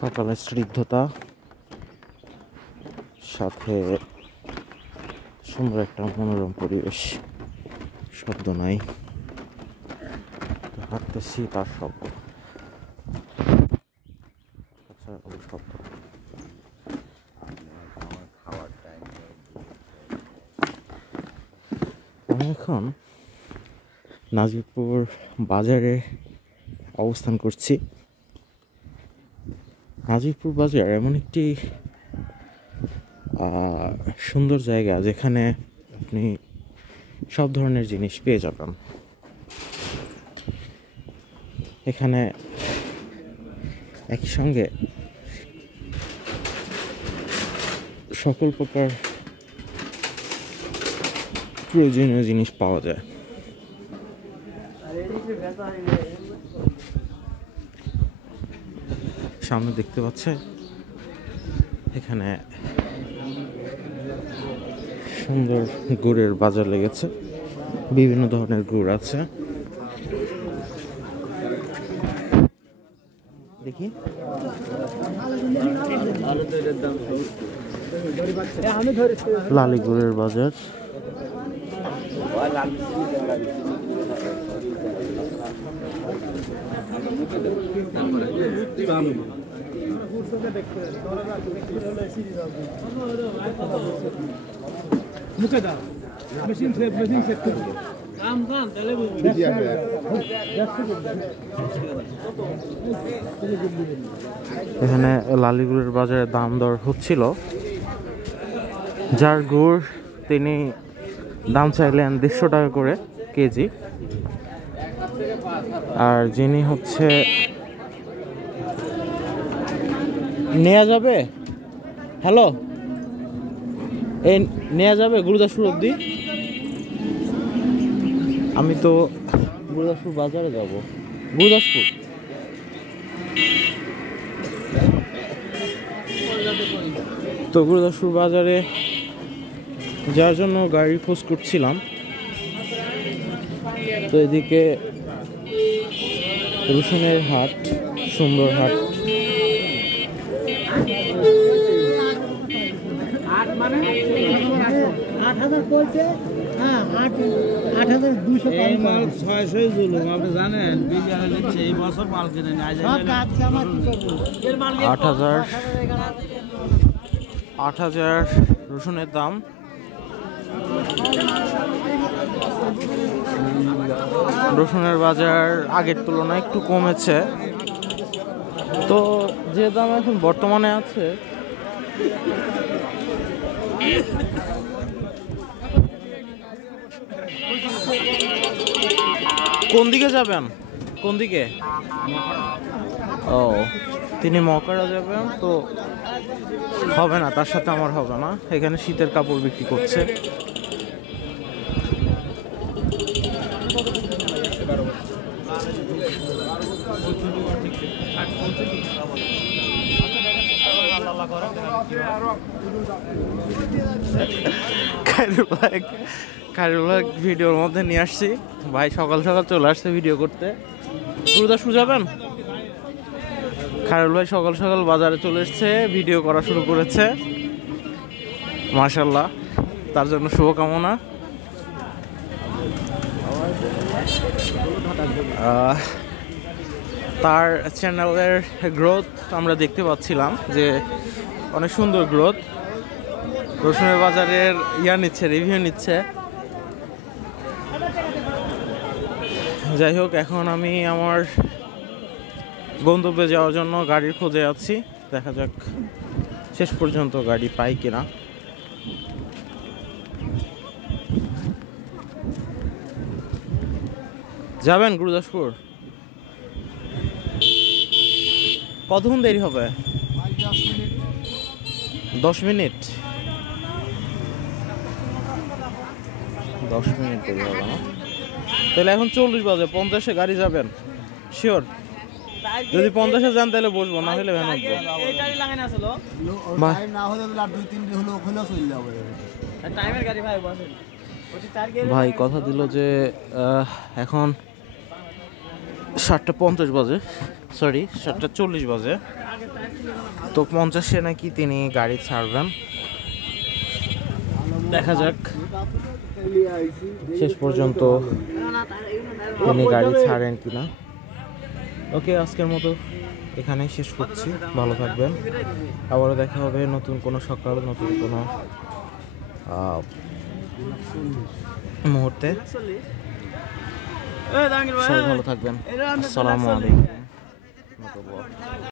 সকালের স্নিগ্ধতা সাথে সুন্দর একটা মনোরম পরিবেশ, শব্দ নাই, হাঁটতেছি তার শব্দ, আচ্ছা শব্দ। আমি এখন নাজিরপুর বাজারে অবস্থান করছি। নাজিরপুর বাজার এমন একটি সুন্দর জায়গা যেখানে আপনি সব ধরনের জিনিস পেয়ে যাবেন। এখানে একই সঙ্গে সকল প্রকার প্রয়োজনীয় জিনিস পাওয়া যায়। সামনে দেখতে পাচ্ছে এখানে সুন্দর গুড়ের বাজার লেগেছে, বিভিন্ন ধরনের গুড় আছে। দেখি লালি গুড়ের বাজার, এখানে লালি গুড়ের বাজারে দাম দর হচ্ছিল। যার গুড় তিনি দাম চাইলেন 150 টাকা করে কেজি, আর যিনি হচ্ছে নেওয়া যাবে, হ্যালো এই নেওয়া যাবে গুরুদাসপুর অব্দি? আমি তো গুরুদাসপুর বাজারে যাব, গুরুদাসপুর তো গুরুদাসপুর বাজারে যার জন্য গাড়ি খোঁজ করছিলাম। তো এদিকে রসুনের হাট, সুন্দর হাট, $8,000 রসুনের দাম। রসুনের বাজার আগের তুলনায় একটু কমেছে, তো যে দাম এখন বর্তমানে আছে কোন দিকে যাবেন, কোন দিকে? ও তিনি মকারা যাবেন, তো হবে না, তার সাথে আমার হবে না। এখানে শীতের কাপড় বিক্রি করছে। ভিডিওর মধ্যে নিয়ে আসছি ভাই, সকাল সকাল চলে আসছে ভিডিও করতে। গুরুদাসপুর যাবেন? খায়রুল ভাই সকাল সকাল বাজারে চলে এসছে, ভিডিও করা শুরু করেছে। মাশাআল্লাহ, তার জন্য শুভকামনা। তার চ্যানেলের গ্রোথ আমরা দেখতে পাচ্ছিলাম যে অনেক সুন্দর গ্রোথ। রসুনের বাজারের নিচ্ছে, রিভিউ নিচ্ছে। যাই হোক, এখন আমি আমার গন্তব্যে যাওয়ার জন্য গাড়ির খোঁজে আছি। দেখা যাক শেষ পর্যন্ত গাড়ি পাই কিনা। যাবেন গুরুদাসপুর? কতক্ষণ দেরি হবে? 10 মিনিট। 10 মিনিট দেরি হবে না? তাহলে এখন 40 বাজে, 50-এ গাড়ি যাবেন শিওর? যদি 50-এ যান তাহলে বসবো, না হলে ভ্যান উঠবো। ভাই কথা দিল যে এখন 7:50 বাজে, সরি 7:40 বাজে। তো 50-এ নাকি তিনি গাড়ি ছাড়বেন, দেখা যাক শেষ পর্যন্ত তিনি গাড়ি ছাড়েন কিনা। ওকে, আজকের মতো এখানেই শেষ করছি। ভালো থাকবেন, আবারও দেখা হবে নতুন কোনো সকাল, নতুন কোনো মুহূর্তে। সবাই ভালো থাকবেন। আসসালামু আলাইকুম।